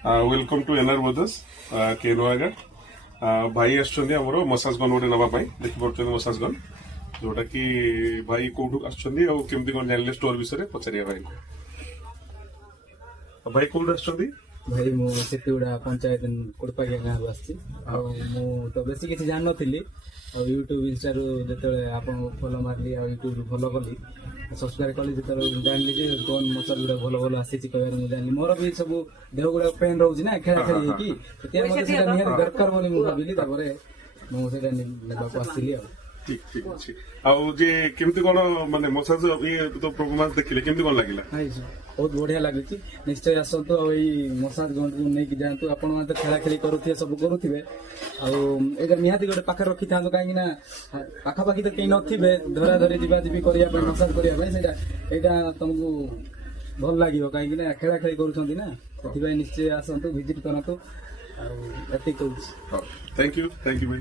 Welcome to NR brothers के नयागढ़ भाई आसुच्चंदी हमर मसाज गन गोटे नबा पई देखि पड़छन मसाज गन जोटा कि भाई कोठु आसुच्चंदी और केमती कोन जानले स्टोर विषय पचारिया भाई भाई कोठु आसुच्चंदी भाई मु सेतिउडा पंचायत कोडपागिया गाँव आसी मु तो बेसी किसी जान नथिली और यूट्यूब इंस्टा रु जेतले आपन फॉलो मारली और यूट्यूब रु फॉलो करली सब्सक्राइब करली जेतले जानली जे कोन मसाज गुडा भलो भलो आसी छि कहर मु जानली मोर भी सब देह गुडा पेन रहउछि ना खेला खेली की तेतिया मते सेटा निहार दरकार बोली मु भाबिली तापरे मु सेटा नेबा आसीली आ ठीक ठीक अछि आ जे केमती कोन माने मसाज ये तो परफॉर्मेंस देखिले केमती कोन लागिला बहुत बढ़िया लगी निश्चय आसतु मसाज गन को नहीं जातु आपण तो खेला खेली करुथे सब करुथे आटा निहाती गोटे पाखे रखी था कहीं पाखापाखी तो कहीं नथिबे धरा धरी जीवा जीवी करने मसाज करने तुमको भल लगे कहीं खेला खेली करुँच ना से निश्चय आसतु विजिट करतु। थैंक यू भाई।